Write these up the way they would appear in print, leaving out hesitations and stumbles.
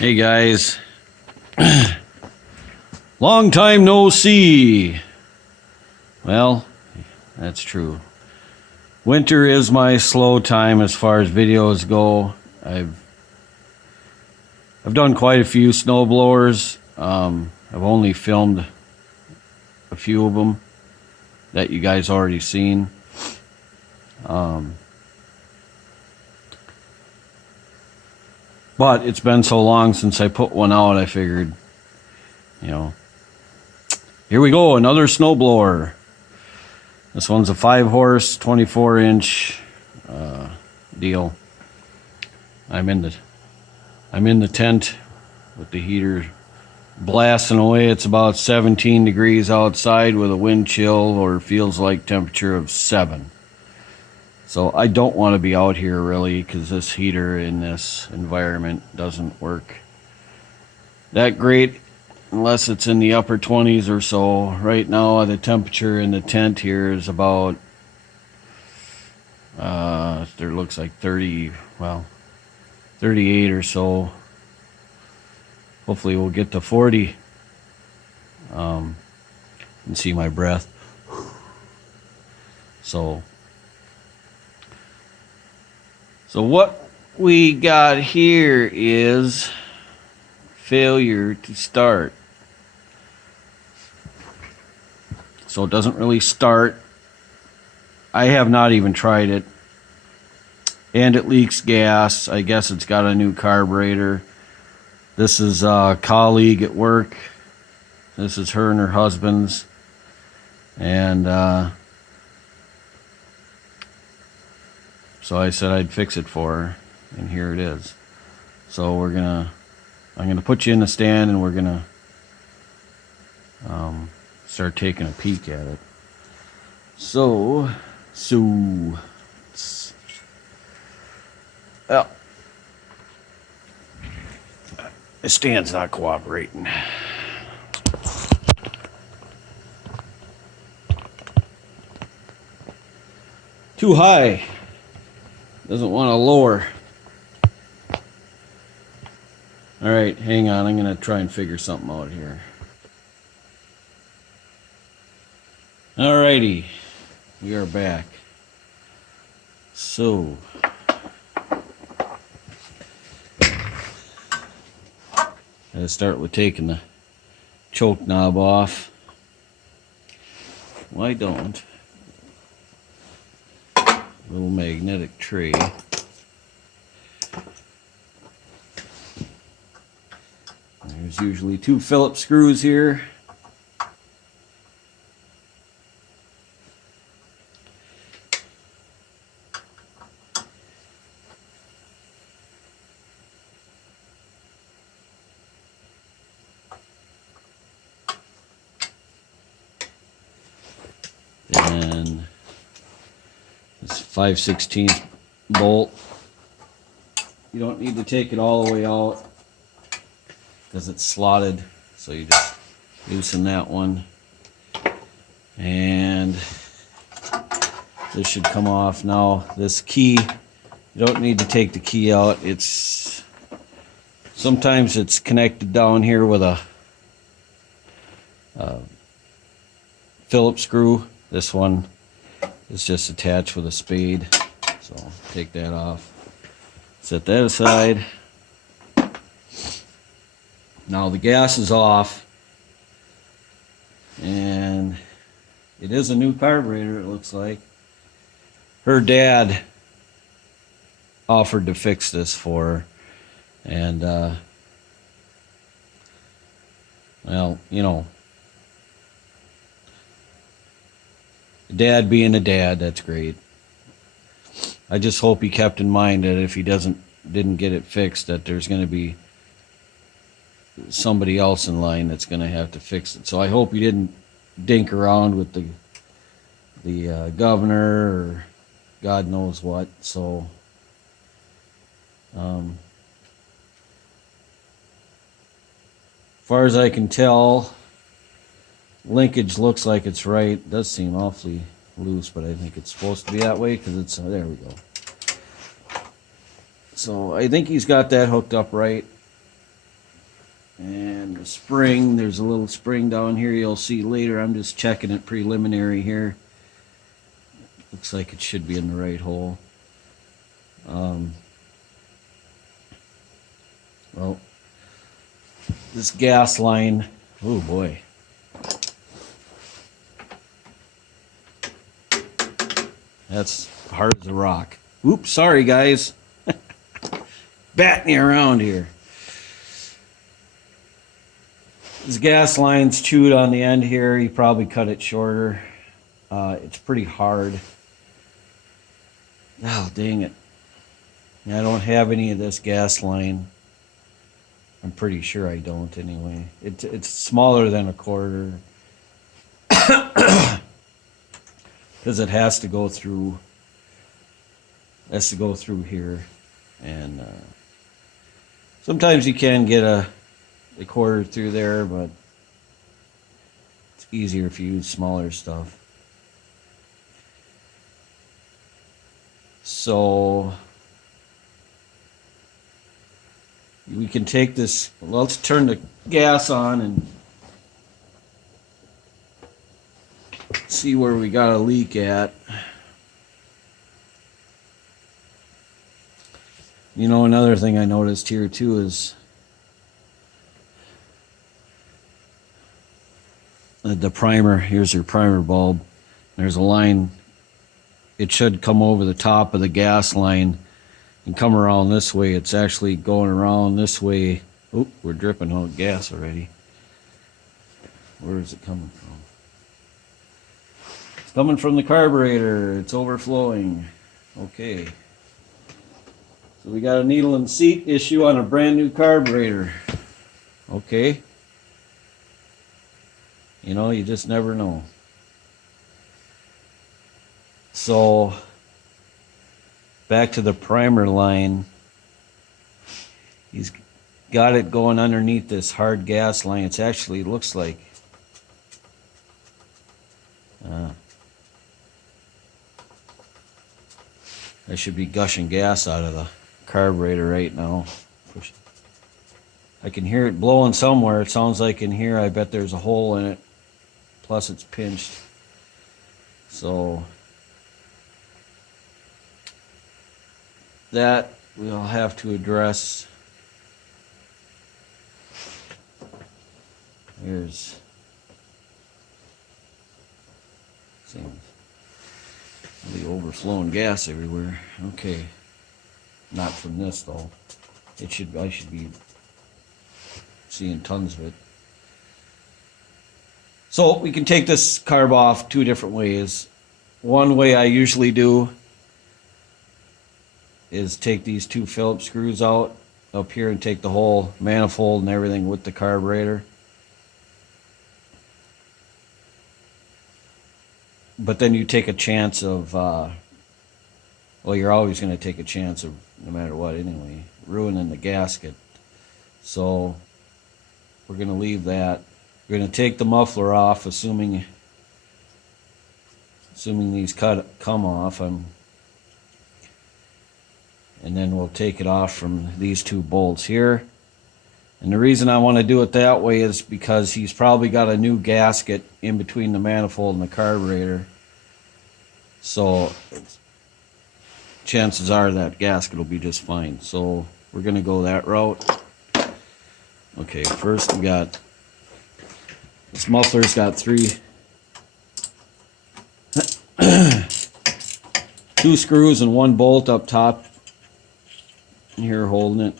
Hey guys, long time no see. Well, that's true. Winter is my slow time as far as videos go. I've done quite a few snowblowers. I've only filmed a few of them that you guys already seen. But it's been so long since I put one out, I figured, here we go, another snowblower. This one's a 5-horse, 24-inch deal. I'm in the tent with the heater blasting away. It's about 17 degrees outside with a wind chill or feels like temperature of 7. So I don't want to be out here really, because this heater in this environment doesn't work that great unless it's in the upper 20s or so. Right now the temperature in the tent here is about there looks like 38 or so. Hopefully we'll get to 40. And see my breath. So what we got here is failure to start. So it doesn't really start. I have not even tried it. And it leaks gas. I guess it's got a new carburetor. This is a colleague at work. This is her and her husband's. And so I said I'd fix it for her, and here it is. So I'm gonna put you in the stand, and we're gonna start taking a peek at it. Well, the stand's not cooperating. Too high. Doesn't want to lower. Alright, hang on. I'm going to try and figure something out here. Alrighty. We are back. So. Gotta start with taking the choke knob off. Why don't? Little magnetic tray. There's usually 2 Phillips screws here. And this 5/16 bolt. You don't need to take it all the way out because it's slotted, so you just loosen that one, and this should come off. Now this key, you don't need to take the key out. Sometimes it's connected down here with a Phillips screw. This one is just attached with a spade, so take that off, set that aside. Now the gas is off, and it is a new carburetor, it looks like. Her dad offered to fix this for her, and well, dad being a dad, that's great. I just hope he kept in mind that if he didn't get it fixed, that there's going to be somebody else in line that's going to have to fix it. So I hope he didn't dink around with the governor or God knows what. So as far as I can tell, linkage looks like it's right. It does seem awfully loose, but I think it's supposed to be that way because it's there we go. So I think he's got that hooked up right. And the spring, there's a little spring down here you'll see later. I'm just checking it preliminary here. Looks like it should be in the right hole. Well, this gas line, oh boy. That's hard as a rock. Oops, sorry guys. Batting me around here. This gas line's chewed on the end here. You probably cut it shorter. It's pretty hard. Oh, dang it. I don't have any of this gas line. I'm pretty sure I don't anyway. It's smaller than a quarter. Because it has to go through here. And sometimes you can get a quarter through there, but it's easier if you use smaller stuff. So we can take this, well, let's turn the gas on and see where we got a leak at. You know, another thing I noticed here too is the primer. Here's your primer bulb. There's a line. It should come over the top of the gas line and come around this way. It's actually going around this way. Oop, we're dripping out gas already. Where is it coming from? It's coming from the carburetor. It's overflowing. Okay. So we got a needle and seat issue on a brand new carburetor. Okay. You know, you just never know. So, back to the primer line. He's got it going underneath this hard gas line. It actually looks like I should be gushing gas out of the carburetor right now. I can hear it blowing somewhere. It sounds like in here. I bet there's a hole in it. Plus it's pinched. So that we'll have to address. Here's the overflowing gas everywhere. Okay, not from this though. I should be seeing tons of it. So we can take this carb off two different ways. One way I usually do is take these two Phillips screws out up here and take the whole manifold and everything with the carburetor. But then you take a chance of, well, you're always going to take a chance of, no matter what anyway, ruining the gasket. So we're going to leave that. We're going to take the muffler off, assuming these come off. And then we'll take it off from these two bolts here. And the reason I want to do it that way is because he's probably got a new gasket in between the manifold and the carburetor. So chances are that gasket will be just fine. So we're going to go that route. Okay, first we got, this muffler's got two screws and one bolt up top here holding it.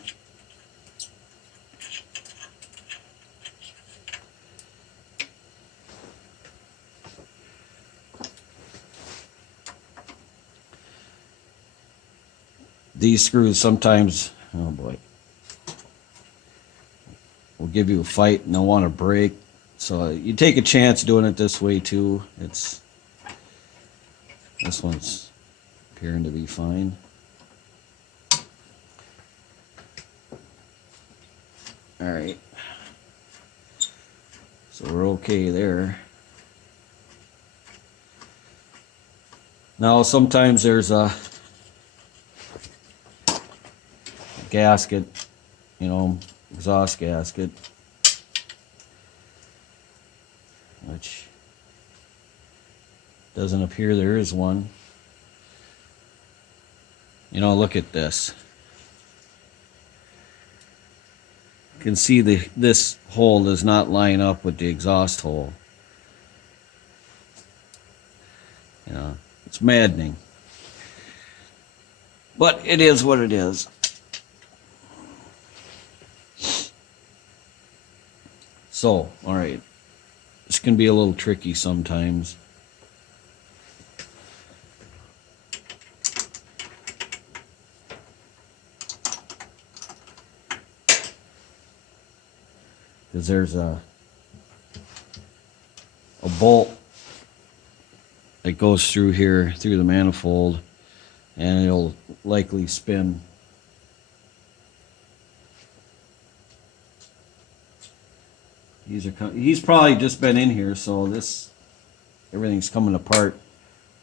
These screws sometimes, oh boy, will give you a fight and they'll want to break. So you take a chance doing it this way too. This one's appearing to be fine. All right. So we're okay there. Now sometimes there's a gasket, you know, exhaust gasket. which doesn't appear there is one. You know, look at this. You can see this hole does not line up with the exhaust hole. You know, it's maddening. But it is what it is. So, alright. This can be a little tricky sometimes. Because there's a bolt that goes through here, through the manifold, and it'll likely spin. He's probably just been in here, so everything's coming apart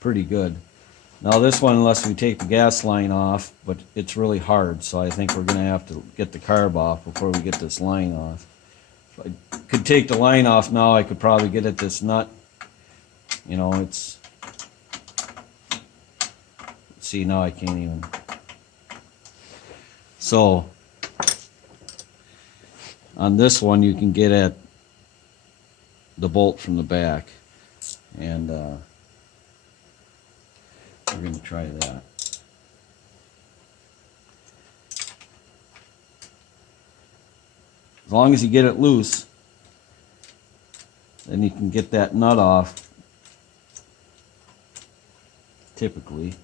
pretty good. Now this one, unless we take the gas line off, but it's really hard, so I think we're going to have to get the carb off before we get this line off. If I could take the line off now, I could probably get at this nut. You know, it's... See, now I can't even. So, on this one, you can get at the bolt from the back. And we're going to try that. As long as you get it loose, then you can get that nut off, typically.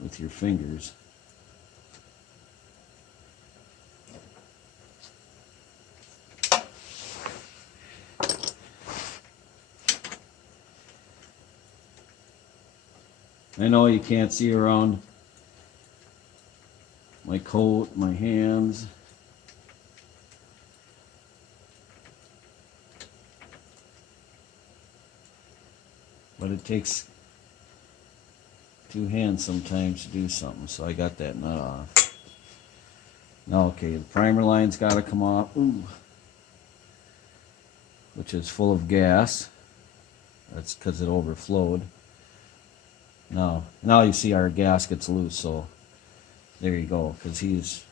With your fingers. I know you can't see around my coat, my hands. But it takes two hands sometimes to do something, so I got that nut off. Now, okay, the primer line's got to come off, which is full of gas. That's because it overflowed. Now you see our gasket's loose, so there you go, because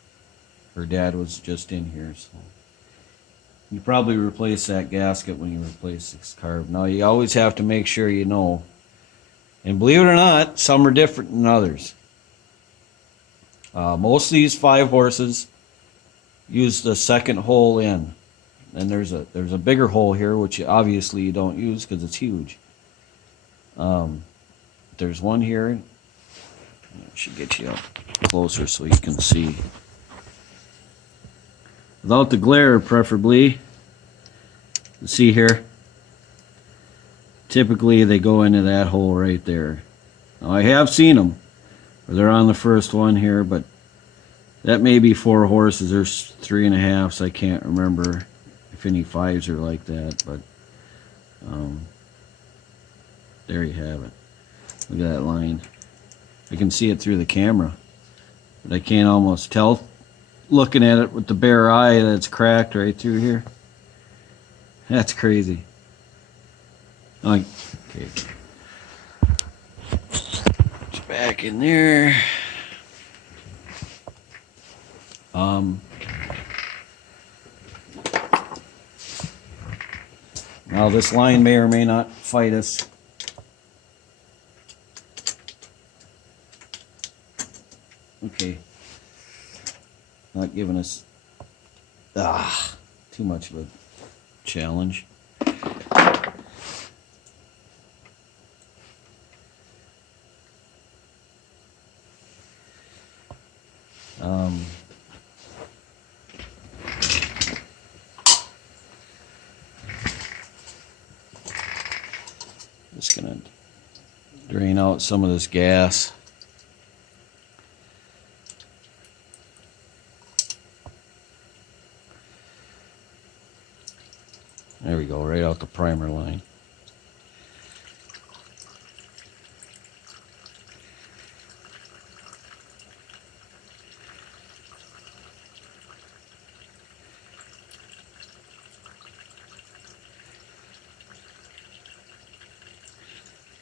her dad was just in here, so. You probably replace that gasket when you replace this carb. Now, you always have to make sure you know. And believe it or not, some are different than others. Most of these 5 horses use the second hole in. And there's a bigger hole here, which obviously you don't use because it's huge. There's one here. I should get you up closer so you can see. Without the glare, preferably. See here? Typically, they go into that hole right there. Now, I have seen them. They're on the first one here, but that may be 4 horses. There's 3.5, so I can't remember if any 5s are like that, but there you have it. Look at that line. I can see it through the camera, but I can't almost tell looking at it with the bare eye that it's cracked right through here. That's crazy. Okay. It's back in there. Now this line may or may not fight us. Okay. Not giving us too much of a challenge. Just gonna drain out some of this gas. There we go, right out the primer line.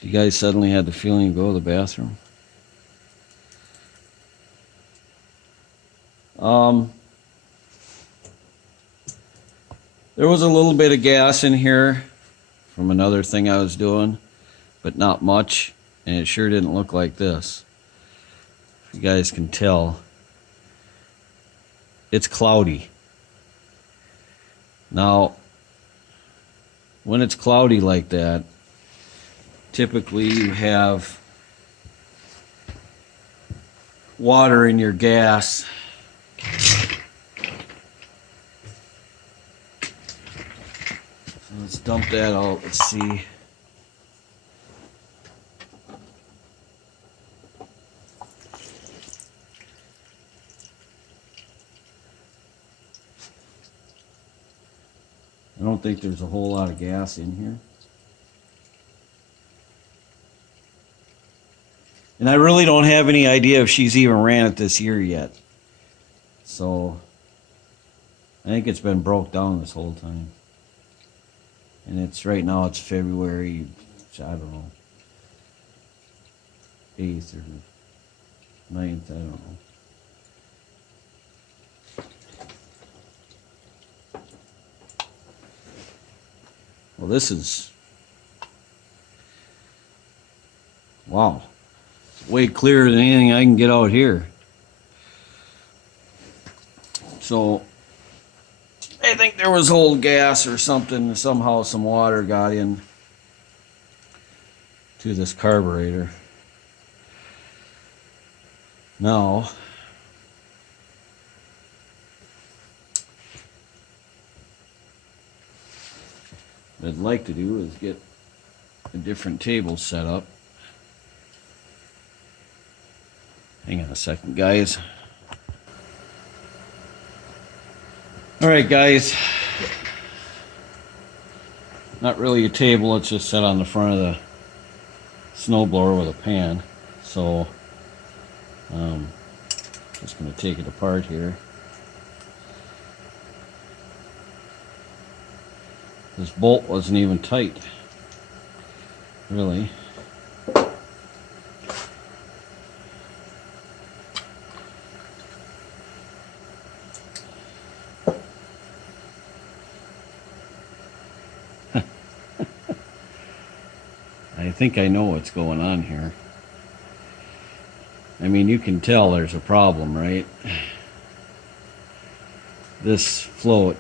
You guys suddenly had the feeling you go to the bathroom? There was a little bit of gas in here from another thing I was doing, but not much, and it sure didn't look like this. If you guys can tell, it's cloudy. Now, when it's cloudy like that, typically you have water in your gas. So let's dump that out. Let's see. I don't think there's a whole lot of gas in here. And I really don't have any idea if she's even ran it this year yet. So I think it's been broke down this whole time. And it's right now it's February, I don't know, 8th or 9th, I don't know. Well, this is, wow, it's way clearer than anything I can get out here. So I think there was old gas or something, somehow some water got in to this carburetor. Now, what I'd like to do is get a different table set up. Hang on a second, guys. All right, guys. Not really a table, it's just set on the front of the snowblower with a pan. So, just going to take it apart here. This bolt wasn't even tight, really. I think I know what's going on here. I mean, you can tell there's a problem, right? This float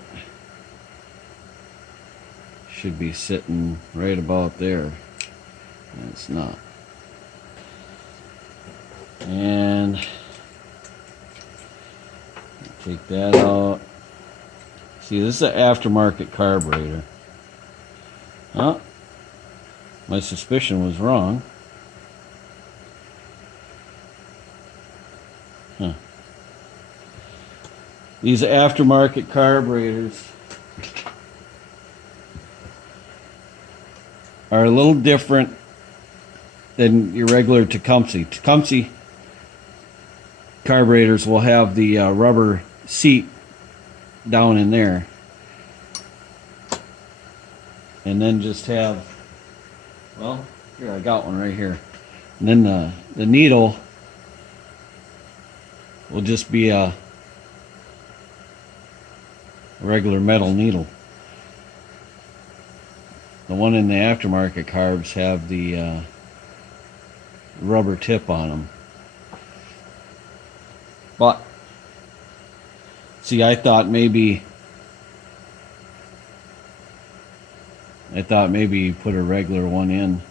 should be sitting right about there, and it's not. And take that out. See, this is an aftermarket carburetor. Huh? My suspicion was wrong. Huh. These aftermarket carburetors are a little different than your regular Tecumseh. Tecumseh carburetors will have the rubber seat down in there, and then just have, well, here I got one right here, and then the needle will just be a regular metal needle. The one in the aftermarket carbs have the rubber tip on them. But, see, I thought maybe you put a regular one in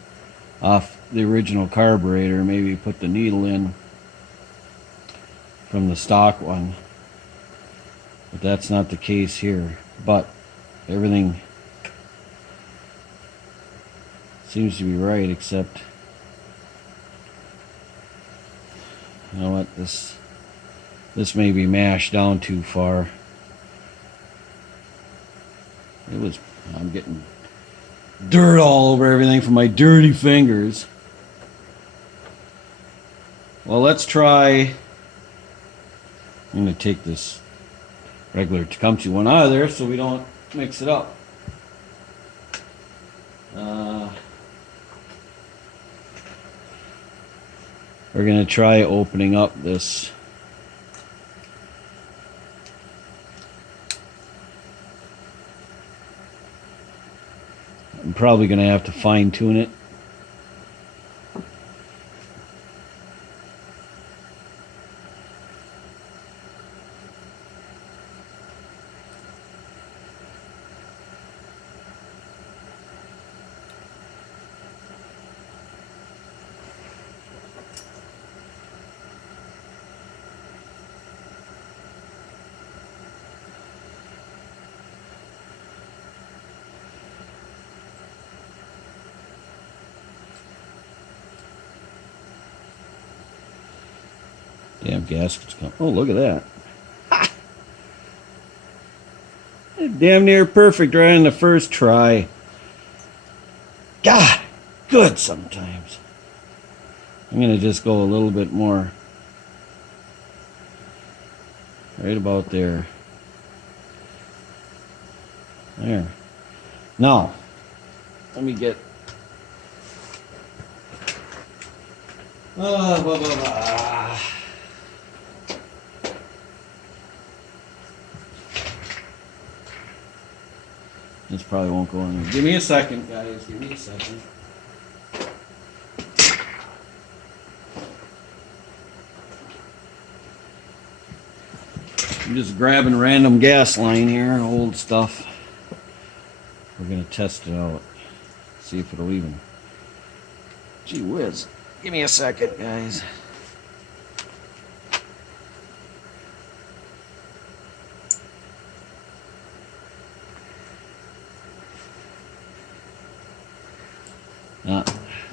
off the original carburetor, maybe put the needle in from the stock one. But that's not the case here. But everything seems to be right, except, you know what, this may be mashed down too far. I'm getting dirt all over everything from my dirty fingers. Well, let's try, I'm going to take this regular Tecumseh one out of there so we don't mix it up. We're going to try opening up this. I'm probably going to have to fine tune it. Damn gaskets come. Oh, look at that. Ha! Damn near perfect right on the first try. God, good sometimes. I'm going to just go a little bit more. Right about there. There. Now, let me get... Blah, blah, blah. This probably won't go in there. Give me a second, guys. Give me a second. I'm just grabbing random gas line here, old stuff. We're going to test it out. See if it'll even... Gee whiz. Give me a second, guys.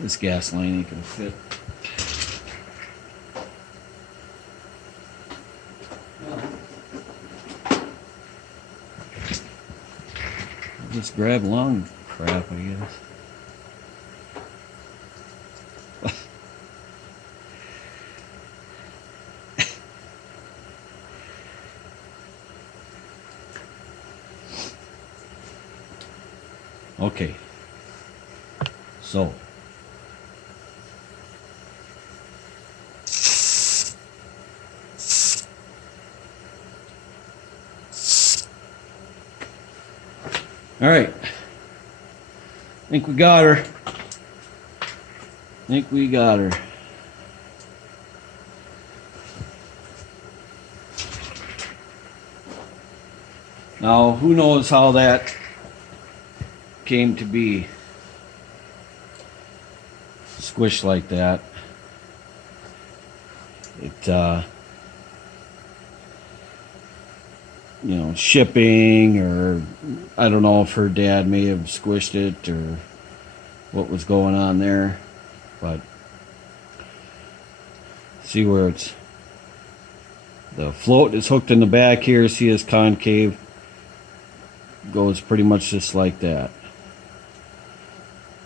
This gas line ain't gonna fit. I'll just grab long crap, I guess. Okay. So. All right. I think we got her. Now, who knows how that came to be squished like that. It, you know, shipping, or I don't know if her dad may have squished it or what was going on there, but see where it's, the float is hooked in the back here. See this concave goes pretty much just like that.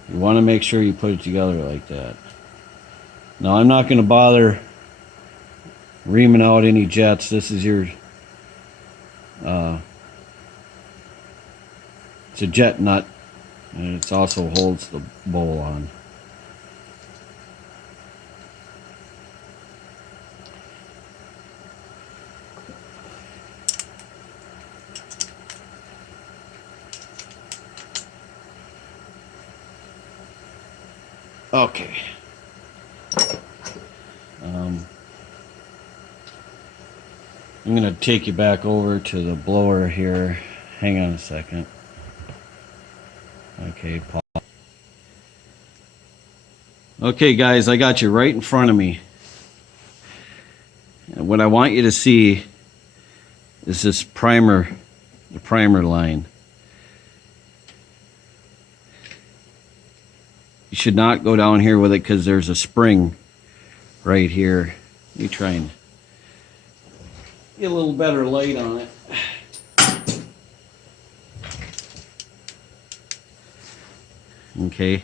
You want to make sure you put it together like that. Now, I'm not going to bother reaming out any jets. This is your it's a jet nut, and it also holds the bowl on. Okay. I'm going to take you back over to the blower here. Hang on a second. Okay, Paul. Okay, guys, I got you right in front of me. And what I want you to see is this primer, the primer line. You should not go down here with it because there's a spring right here. Let me try and get a little better light on it. Okay,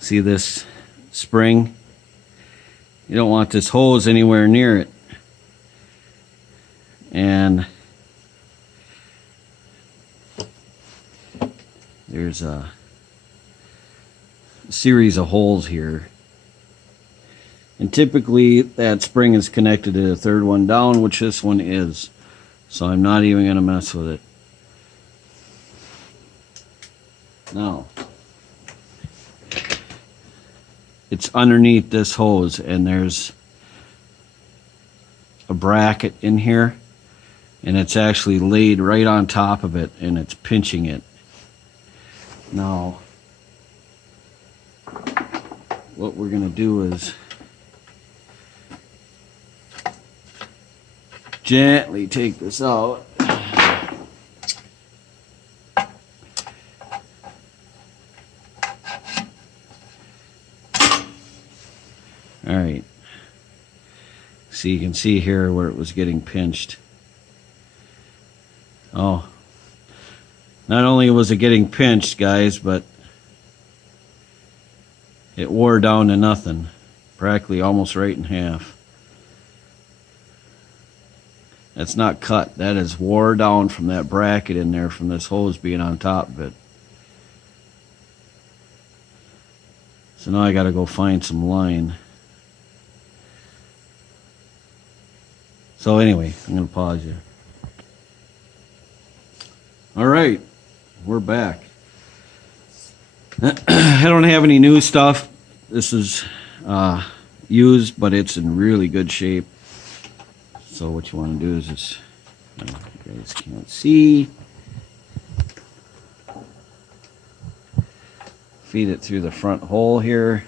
see this spring? You don't want this hose anywhere near it. And there's a series of holes here. And typically that spring is connected to the third one down, which this one is. So I'm not even going to mess with it. Now, it's underneath this hose, and there's a bracket in here, and it's actually laid right on top of it, and it's pinching it. Now, what we're going to do is gently take this out. All right. So you can see here where it was getting pinched. Oh, not only was it getting pinched, guys, but it wore down to nothing, practically almost right in half. That's not cut, that is wore down from that bracket in there from this hose being on top of it. So now I gotta go find some line. So anyway, I'm gonna pause you. All right, we're back. I don't have any new stuff. This is used, but it's in really good shape. So what you want to do is just, you guys can't see, feed it through the front hole here.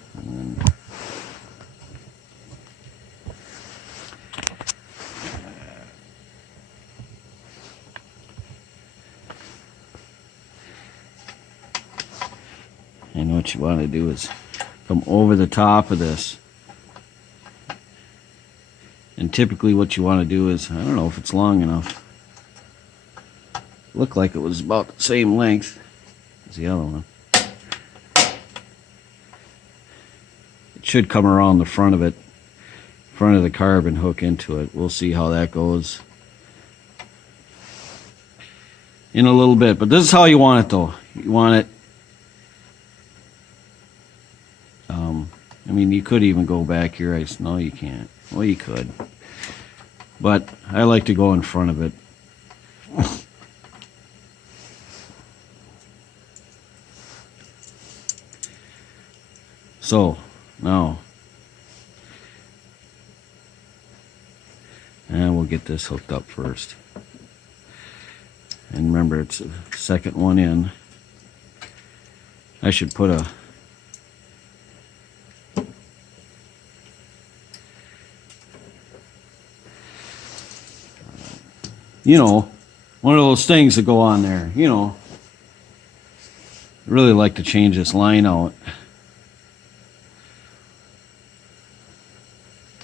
And what you want to do is come over the top of this. And typically what you want to do is, I don't know if it's long enough. Looked like it was about the same length as the other one. It should come around the front of it, front of the carb, and hook into it. We'll see how that goes in a little bit. But this is how you want it though. You want it, I mean, you could even go back here. No, you can't. Well, you could. But I like to go in front of it. So, now, and we'll get this hooked up first. And remember, it's the second one in. I should put a one of those things that go on there, I really like to change this line out.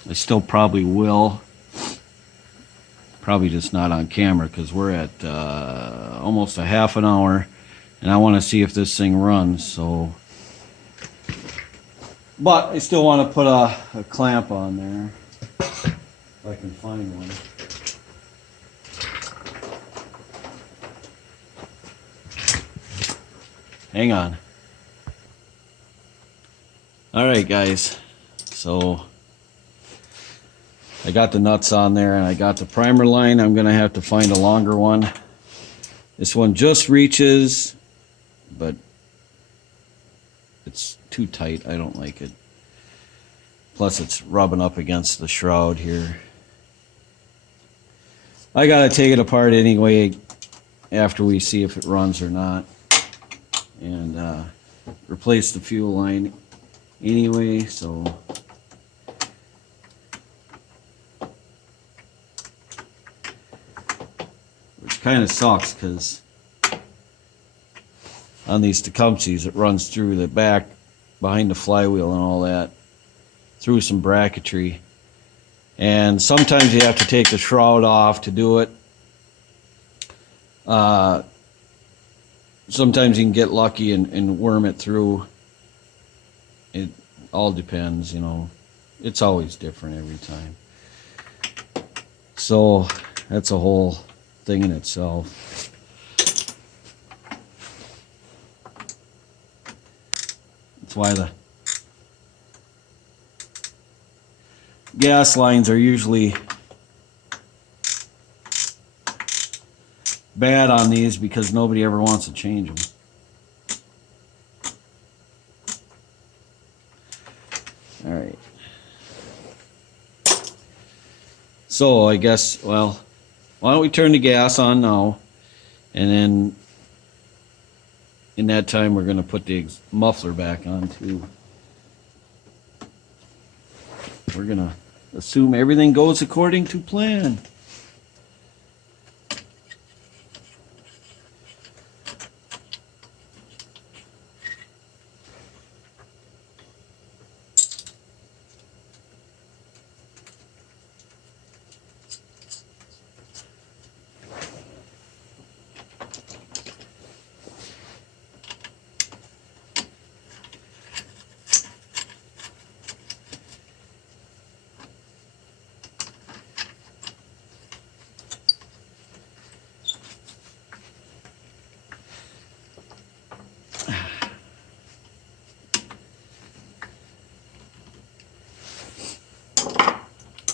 I still probably will. Probably just not on camera because we're at almost a half an hour and I want to see if this thing runs. So, but I still want to put a clamp on there if I can find one. Hang on. All right, guys. So I got the nuts on there and I got the primer line. I'm gonna have to find a longer one. This one just reaches, but it's too tight. I don't like it. Plus it's rubbing up against the shroud here. I gotta take it apart anyway after we see if it runs or not. And replace the fuel line anyway, so which kind of sucks because on these Tecumsehs it runs through the back behind the flywheel and all that, through some bracketry, and sometimes you have to take the shroud off to do it. Sometimes you can get lucky and worm it through. It all depends, It's always different every time. So that's a whole thing in itself. That's why gas lines are usually bad on these because nobody ever wants to change them. All right. So I guess, well, why don't we turn the gas on now, and then in that time we're going to put the muffler back on too. We're going to assume everything goes according to plan.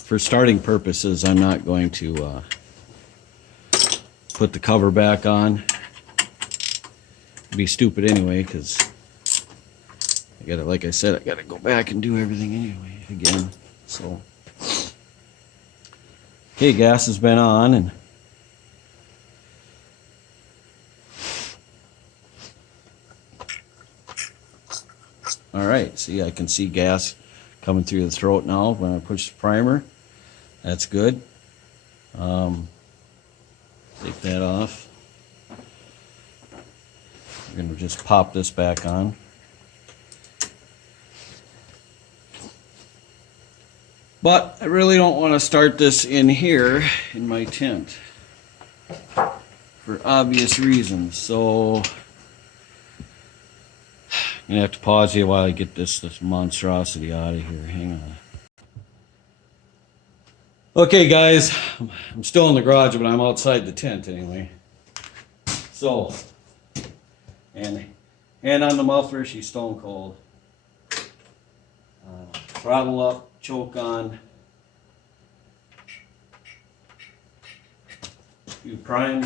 For starting purposes, I'm not going to put the cover back on. It'd be stupid anyway, because I gotta, like I said, I gotta go back and do everything anyway again. So, okay, gas has been on, and all right. See, I can see gas coming through the throat now when I push the primer. That's good. Take that off. We're going to just pop this back on. But I really don't want to start this in here in my tent for obvious reasons. So I'm going to have to pause here while I get this monstrosity out of here. Hang on. Okay, guys, I'm still in the garage, but I'm outside the tent anyway. So, and hand on the muffler, she's stone cold. Throttle up, choke on. You prime.